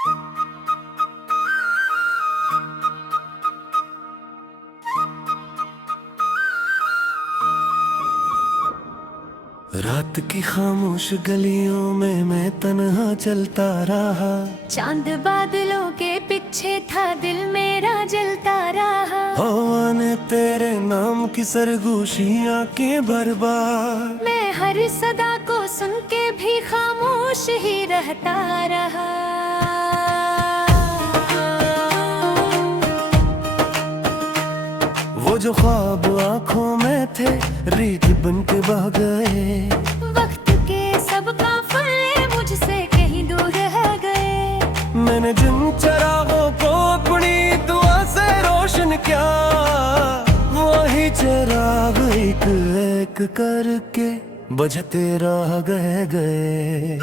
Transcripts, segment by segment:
रात की खामोश गलियों में मैं तन्हा चलता रहा। चांद बादलों के पीछे था, दिल मेरा जलता रहा। हवा ने तेरे नाम की सरगोशियां की बर्बाद। मैं हर सदा को सुन के भी खामोश ही रहता रहा। वो जो ख्वाब आँखों में थे रीत बन के बह गए। वक्त के सब काफिले मुझसे कहीं दूर है गए। मैंने जिन चरागों को अपनी दुआ से रोशन किया, वही चराग एक एक करके बुझते रह गए।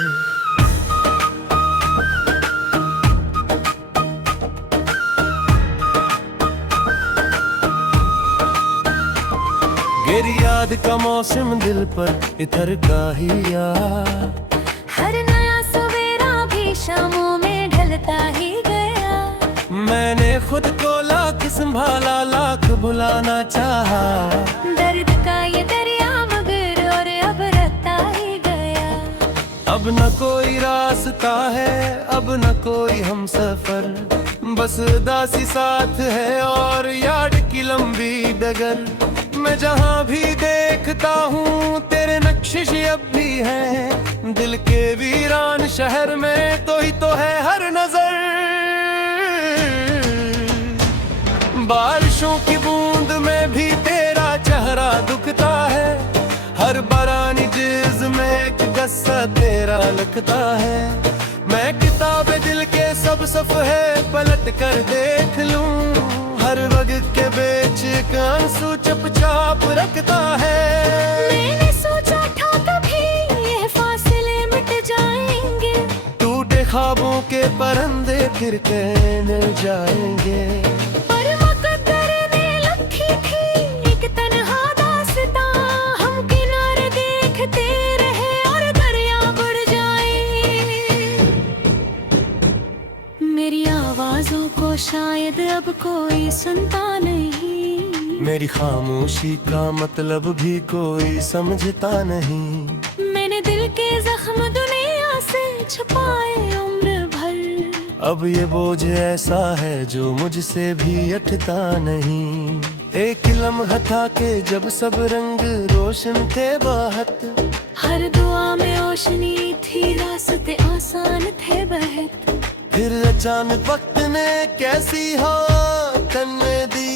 मेरी याद का मौसम दिल पर इतर का ही याद। हर नया सवेरा भी शामों में ढलता ही गया। मैंने खुद को लाख संभाला, लाख भुलाना चाहा। दर्द का ये दरिया मगर और अब रहता ही गया। अब न कोई रास्ता है, अब न कोई हम सफर, बस दासी साथ है और याद की लंबी डगर। मैं जहाँ भी देखता हूँ तेरे नक्शिश अब भी हैं। दिल के वीरान शहर में तो ही तो है हर नजर। बारिशों की बूंद में भी तेरा चेहरा दुखता है। हर बरानी जिज में एक गस्सा तेरा लगता है। मैं किताबे दिल के सब सफ़े पलट कर देख लूं, हर वक्त के बेच का आंसू चुपचाप रखता है। मैंने सोचा था कभी ये फासले मिट जाएंगे। टूटे ख्वाबों के परंदे फिर कहने जाएंगे। पर मुकद्दर ने लिखी थी एक तन्हा दास्तां। हम किनारे देखते रहे और दरिया बढ़ जाए। मेरी आवाजों को शायद अब कोई सुनता नहीं। मेरी खामोशी का मतलब भी कोई समझता नहीं। मैंने दिल के जख्म दुनिया से छुपाए उम्र भर। अब ये बोझ ऐसा है जो मुझसे भी हटता नहीं। एक लम्हा था के जब सब रंग रोशन थे बाहत। हर दुआ में रोशनी थी, रास्ते आसान थे बहत। फिर अचानक वक्त ने कैसी हो तन्ने दी।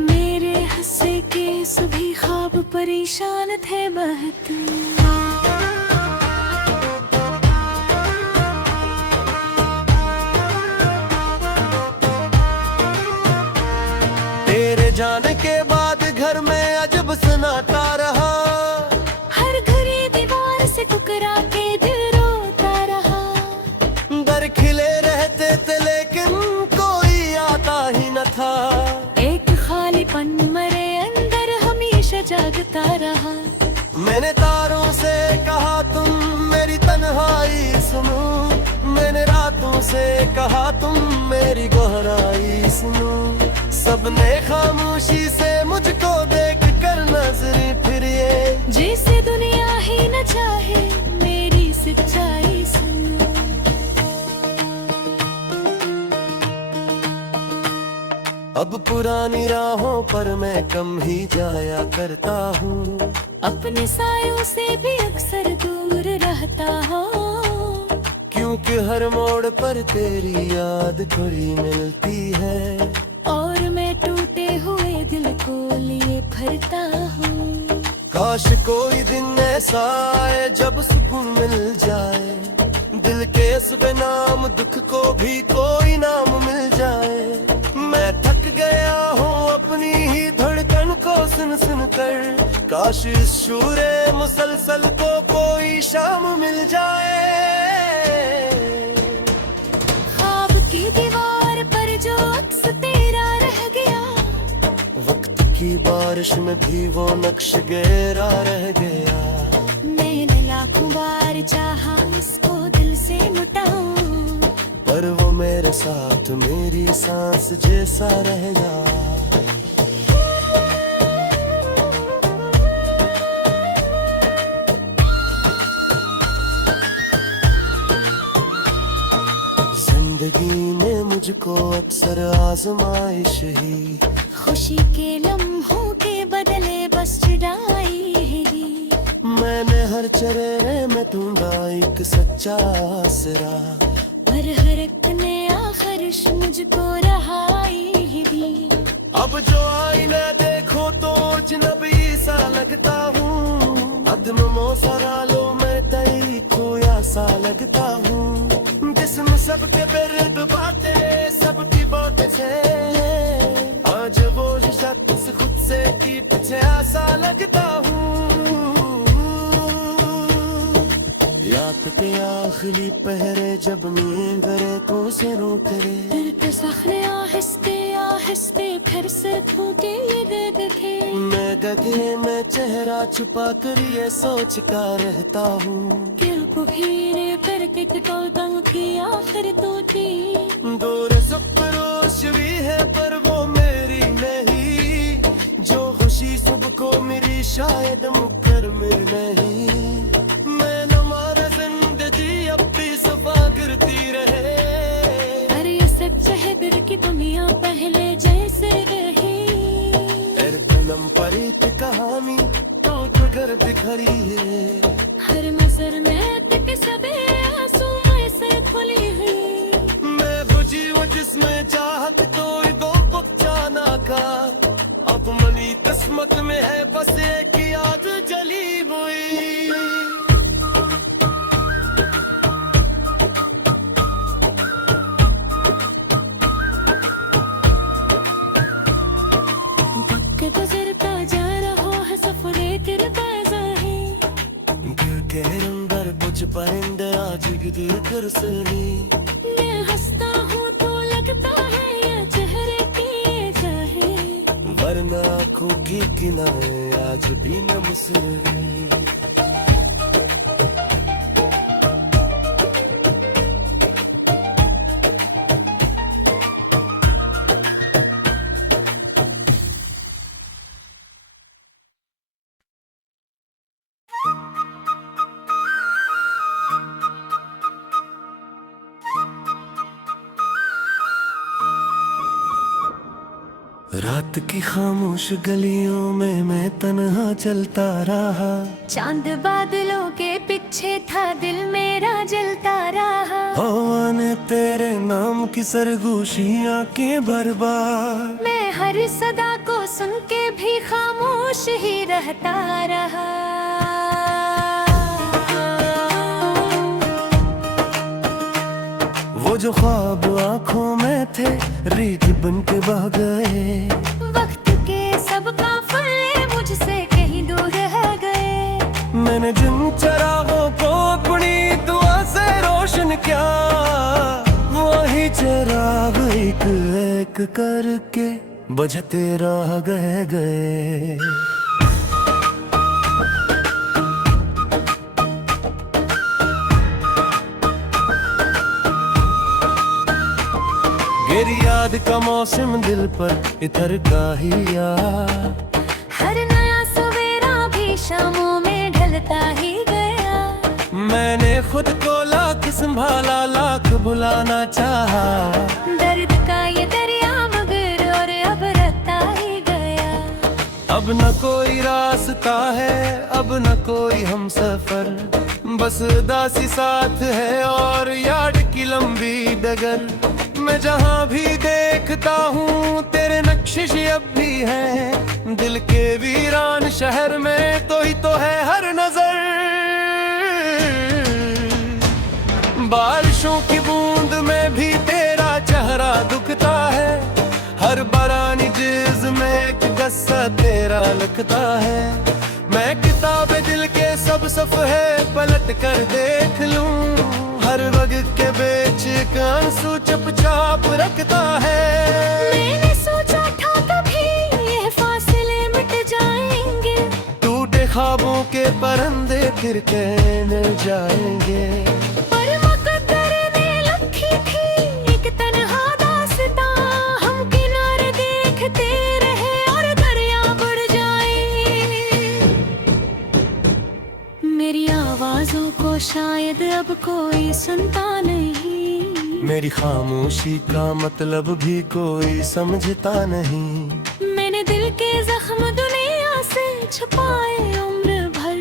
मेरे हंसे के सभी ख्वाब परेशान थे बहत। तेरे जाने के बाद घर में अजब सन्नाटा रहा। हर घड़ी दीवार से टकरा के दिल रोता रहा। दर खिले रहते थे लेकिन कोई आता ही न था। एक खालीपन मरे अंदर हमेशा जागता रहा। मैंने तारों से कहा तुम मेरी तन्हाई सुनो। मैंने रातों से कहा तुम मेरी गहराई सुनो। सबने खामोशी से मुझको देख कर नजरें फिरिए। जैसे दुनिया ही न चाहे मेरी सच्चाई सुनो। अब पुरानी राहों पर मैं कम ही जाया करता हूँ। अपने सायों से भी अक्सर दूर रहता हूँ। क्योंकि हर मोड़ पर तेरी याद कोई मिलती है। और मैं टूटे हुए दिल को लिए फिरता हूँ। काश कोई दिन ऐसा आए जब सुकून मिल जाए। दिल के इस बेनाम दुख को भी कोई नाम मिल जाए। मैं थक गया हूँ अपनी ही धड़कन को सुन सुन कर। काश इस शूरे मुसलसल को कोई शाम मिल जाए। ख्वाब की दीवार पर जो अक्स तेरा रह गया। वक्त की बारिश में भी वो नक्श गहरा रह गया। मैंने लाखों बार चाहा इसको दिल से मिटाऊं, पर साथ मेरी सांस जैसा रहेगा। जिंदगी ने मुझको अक्सर आजमाइश ही, खुशी के लम्हों के बदले बस जुदाई ही। मैंने हर चेहरे में ढूंढा एक सच्चा आसरा, पर हर एक ने आखिर मुझको रहाई ही दी। अब जो आईना देखो तो अजनबी सा लगता हूँ, अदम मोसरा लो मैं तेरी खोया सा लगता हूँ। जिस्म सबके बिर्द बातें सबकी बातें से, आज वो शख्स खुद से की पीछे आसा लगता हूँ। याद के आखिरी पहरे जब नींद करे को से रो करे, दिल पे सखरे आहिस्ते आहिस्ते फिर से फूटे ये देखे। मैं गधे में चेहरा छुपा कर ये सोच का रहता हूँ, दिल को घेरे करके तो दम की आखिर टूटी। दूर सपरोश भी है पर वो मेरी नहीं, जो खुशी सुबह को मेरी शायद मुकर मिल नहीं। मैं न मारा जिंदगी अब भी सफा गिरती रहे, पर ये सच है दिल की दुनिया पहले जैसे रही। कलम पर एक कहानी तो घर बिखरी है, हर नजर में तक सबे आंसू में से खुली हुई। मैं बुझी वो जिसमें चाहत कोई दो पहचाना का, अब मनी किस्मत में है बस एक याद जली हुई। वक्त गुजरता जा रहा है सफरे गिरता जाए, दिल के अंदर कुछ परिंदे आज दिल कर सनी। मैं हंसता हूँ तो लगता है ये चेहरे की चाहे, वरना आँखों की किनारे आज भी न मुस्कुराए। रात की खामोश गलियों में मैं तन्हा चलता रहा, चांद बादलों के पीछे था दिल मेरा जलता रहा। हवा ने तेरे नाम की सरगोशियां के बर्बाद, मैं हर सदा को सुन के भी खामोश ही रहता रहा। वो जो ख्वाब आंखों में थे रीत बन के बह गए, वक्त के सब काफिले मुझसे कहीं दूर रह गए। मैंने जिन चरागों को अपनी दुआ से रोशन किया, वही चिराग एक एक करके बुझते रह गए। मेरी याद का मौसम दिल पर इतर का ही याद, हर नया सवेरा भी शामों में ढलता ही गया। मैंने खुद को लाख संभाला लाख भुलाना चाहा, दर्द का ये दरिया मगर और अब रहता ही गया। अब न कोई रास्ता है अब न कोई हम सफर, बस दासी साथ है और याद की लंबी डगर। मैं जहाँ भी देखता हूँ तेरे नक्शिश अब भी है, दिल के वीरान शहर में तो ही तो है हर नजर। बारिशों की बूंद में भी तेरा चेहरा दुखता है, हर बरानी जिज में एक गस्सा तेरा लगता है। मैं किताब दिल के सब सफ़े पलट कर देख लूं, हर वक्त के बेच का आंसू चुपचाप रखता है। मैंने सोचा था कभी ये फासले मिट जाएंगे, टूटे ख्वाबों के परंदे फिर कहने जाएंगे। पर मुकद्दर ने लिखी थी एक तन्हा सुनता नहीं। मेरी खामोशी का मतलब भी कोई समझता नहीं। मैंने दिल के जख्म दुनिया से छुपाए उम्र भर।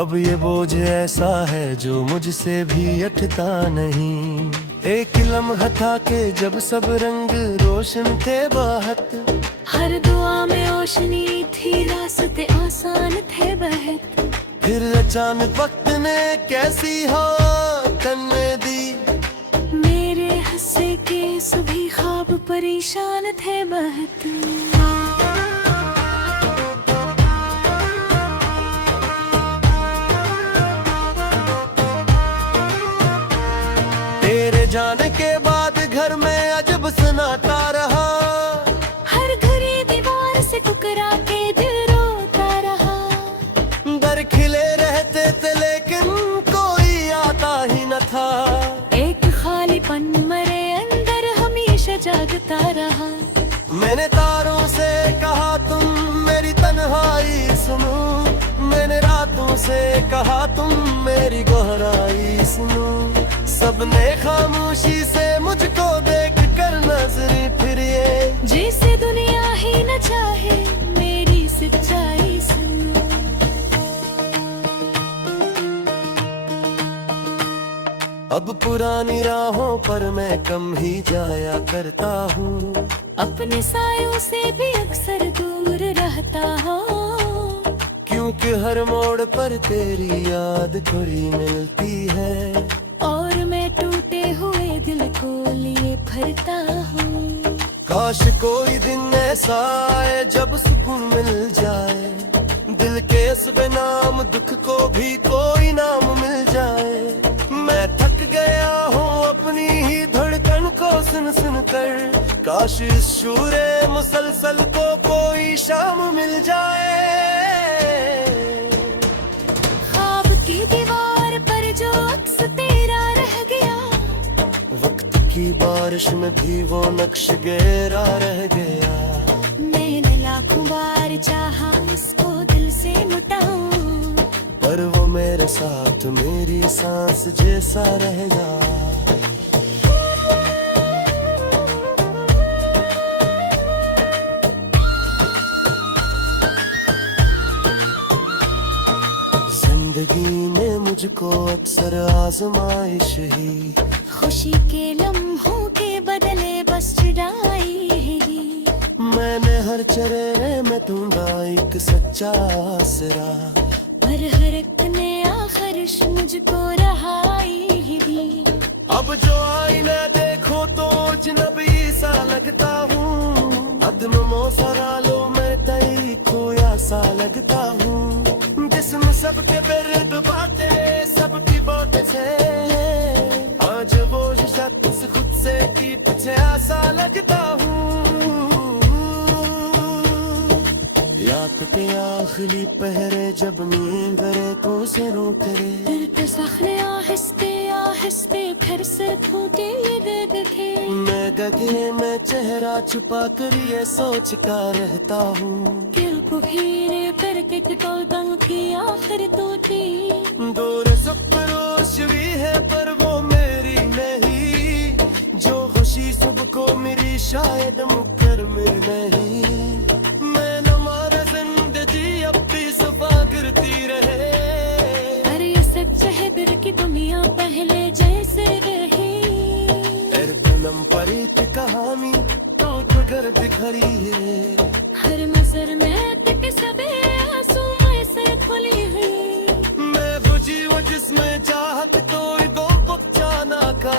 अब ये बोझ ऐसा है जो मुझसे भी हटता नहीं। एक लम्हा था के जब सब रंग रोशन थे बाहत। हर दुआ में रोशनी थी, रास्ते आसान थे बहत। फिर अचानक वक्त ने कैसी हवा करने दी। मेरे हंसे के सभी ख्वाब परेशान थे बहत। तेरे जाने के बाद घर में अजब सन्नाटा रहा। हर घड़ी दीवार से टकरा के दिल रोता रहा। दर खिले रहते थे लेकिन कोई आता ही न था। एक खालीपन मरे अंदर हमेशा जागता रहा। मैंने तारों से कहा तुम मेरी तन्हाई सुनो। मैंने रातों से कहा तुम मेरी गहराई सुनो। सबने खामोशी से मुझको देख कर नजरें फिरिए। जैसे दुनिया ही न चाहे मेरी सच्चाई सुनो। अब पुरानी राहों पर मैं कम ही जाया करता हूँ। अपने सायों से भी अक्सर दूर रहता हूँ। क्योंकि हर मोड़ पर तेरी याद थोड़ी मिलती है। और मैं टूटे हुए दिल को लिए भरता हूँ। काश कोई दिन ऐसा आए जब सुकून मिल जाए। दिल के इस बेनाम दुख को भी कोई नाम मिल जाए। मैं थक गया हूँ अपनी ही धड़कन को सुन सुन कर। काश इस शूरे मुसलसल को कोई शाम मिल जाए। ख्वाब की दीवार पर जो अक्स तेरा रह गया। वक्त की बारिश में भी वो नक्श गहरा रह गया। मैंने लाखों बार चाहा इसको दिल से मिटाऊं। पर वो मेरे साथ मेरी सांस जैसा रह गया। जिंदगी ने मुझको अक्सर आजमाइश ही। खुशी के लम्हों के बदले बस चिढ़ाई। मैंने हर चेहरे में ढूंढा एक सच्चा आसरा। पर हर एक ने आखिर मुझको रहाई दी। अब जो आईना देखो तो अजनबी सा लगता हूँ। अदम मोसरा लो मैं तेरी खोया सा लगता हूँ। जिसम सबके बिरद बाटे सबकी बात से। आज वो शख्स खुद से की पीछे आसा लगता हूँ। याद के आखिरी पहरे जब नींद को से रो करे। दिल पे सखने आहिस्ते आहिस्ते फिर से फूटे ये देखे। मैं गगे में चेहरा छुपा कर ये सोच का रहता हूँ। दिल को घेरे करके तो दम की आखिर टूटी। दूर सपरोश भी है पर वो मेरी नहीं। जो खुशी सुबह को मेरी शायद मुकर में नहीं। मैं न मारा जिंदगी अब भी सफा करती रहे। पर ये सच है दिल की दुनिया पहले जैसे रही। पलम परीत कहानी तो घर दिखरी है। हर नजर में तक सबे आंसू में से खुली हुई। मैं बुझी वो जिसमें चाहत कोई दो पहचाना का।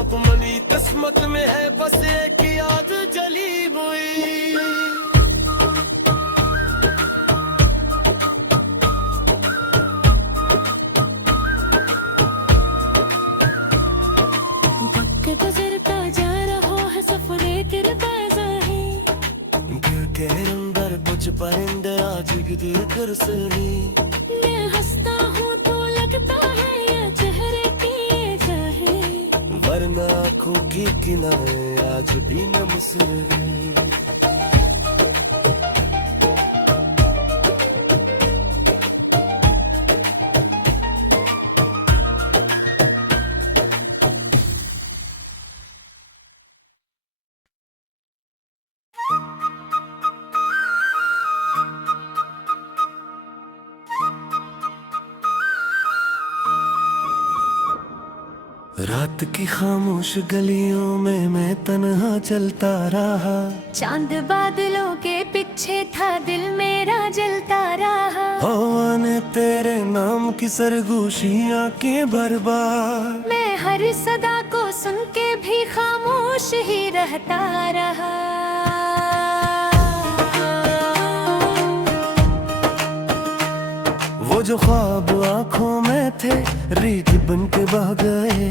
अब मनी किस्मत में है बस एक याद जली हुई। गुजरता जा रहा है सफरे किरदार है। दिल के अंदर कुछ परिंदे आज दिल कर सनी। मैं हंसता हूँ तो लगता है ये चेहरे की ये चाहे। वरना आँखों की किनारे आज भी न मुस्कुराए। रात की खामोश गलियों में मैं तन्हा चलता रहा। चांद बादलों के पीछे था, दिल मेरा जलता रहा। हवा ने तेरे नाम की सरगोशियां की बर्बाद। मैं हर सदा को सुन के भी खामोश ही रहता रहा। वो जो ख्वाब आंखों में थे रीत बन के बह गए।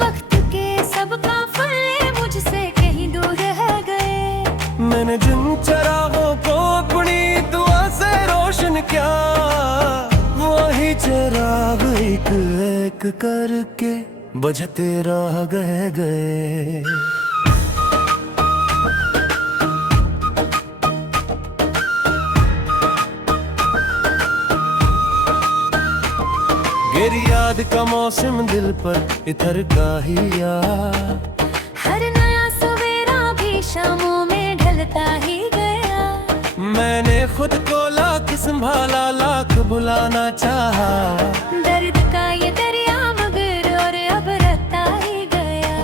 वक्त के सब काफिले मुझसे कहीं दूर रह गए। मैंने जिन चरागों को अपनी दुआ से रोशन किया, वही चिराग एक एक करके बुझते रह गए। मेरी याद का मौसम दिल पर इतर का ही याद। हर नया सवेरा भी शामों में ढलता ही गया। मैंने खुद को लाख संभाला, लाख बुलाना चाहा। दर्द का ये दरिया मगर और अब रहता ही गया।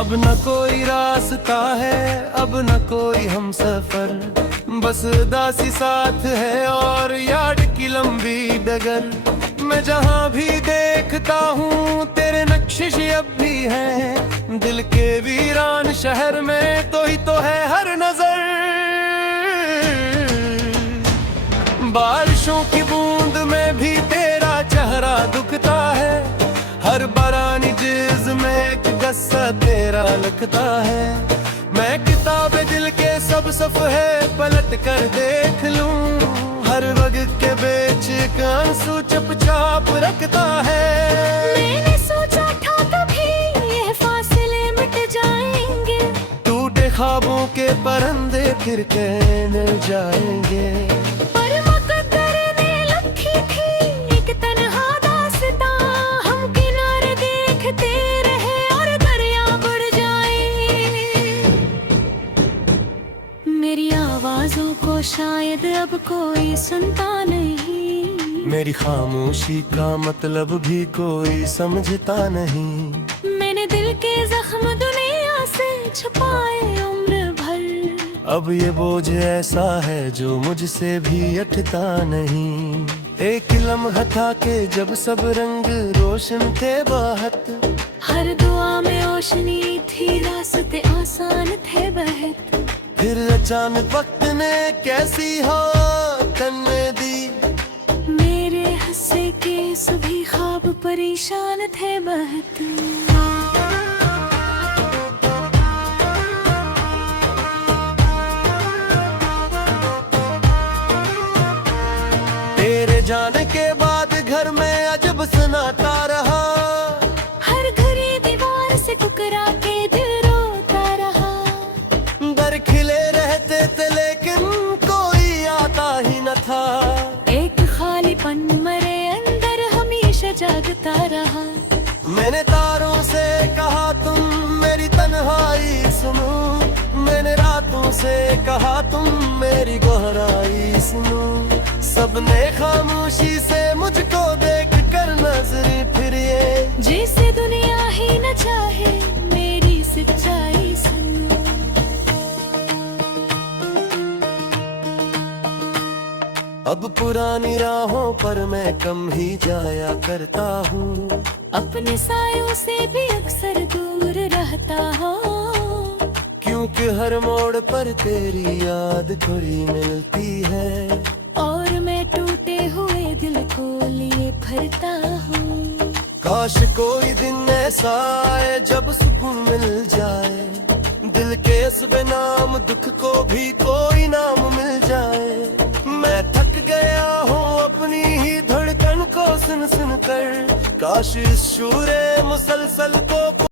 अब न कोई रास्ता है, अब न कोई हम सफर, बस दासी साथ है और याद की लंबी डगर। मैं जहाँ भी देखता हूँ तेरे नक्शे अब भी हैं। दिल के वीरान शहर में तो ही तो है हर नजर। बारिशों की बूंद में भी तेरा चेहरा दुखता है। हर बरानी जिज में एक गस्सा तेरा लगता है। मैं किताबे दिल के सब सफ़े पलट कर देख लूं, हर वक्त के बेच एक आंसू चुपचाप रखता है। मैंने सोचा था कभी ये फासले मिट जाएंगे। टूटे ख्वाबों के परंदे फिर कहने जाएंगे। पर मुकद्दर ने लिखी थी एक तन्हा दास्तां। हम किनारे देखते रहे और दरिया बढ़ जाए। मेरी आवाजों को शायद अब कोई सुनता नहीं। मेरी खामोशी का मतलब भी कोई समझता नहीं। मैंने दिल के जख्म दुनिया से छुपाए उम्र भर। अब ये बोझ ऐसा है जो मुझसे भी हटता नहीं। एक लम्हा था के जब सब रंग रोशन थे बाहत। हर दुआ में रोशनी थी, रास्ते आसान थे बहत। फिर अचानक वक्त ने कैसी हो तन्ने दी। मेरे हंसे के सभी ख्वाब परेशान थे बहत। तेरे जाने के बाद घर में अजब सन्नाटा रहा। हर घड़ी दीवार से टकरा के दिल रोता रहा। दर खिले रहते थे लेकिन कोई आता ही न था। एक खालीपन मरे अंदर हमेशा जागता रहा। मैंने तारों से कहा तुम मेरी तन्हाई सुनो। मैंने रातों से कहा तुम मेरी गहराई सुनो। सबने खामोशी से मुझको देख कर नजरें फिरिए। जैसे दुनिया ही न चाहे मेरी सच्चाई सुनो। अब पुरानी राहों पर मैं कम ही जाया करता हूँ। अपने सायों से भी अक्सर दूर रहता हूँ। क्योंकि हर मोड़ पर तेरी याद थोड़ी मिलती है। और मैं टूटे हुए दिल को लिए भरता हूँ। काश कोई दिन ऐसा आए जब सुकून मिल जाए। दिल के इस बेनाम दुख को भी कोई नाम मिल जाए। मैं थक गया हूँ अपनी ही धड़कन को सुन सुन कर। काश इस शूरे मुसलसल को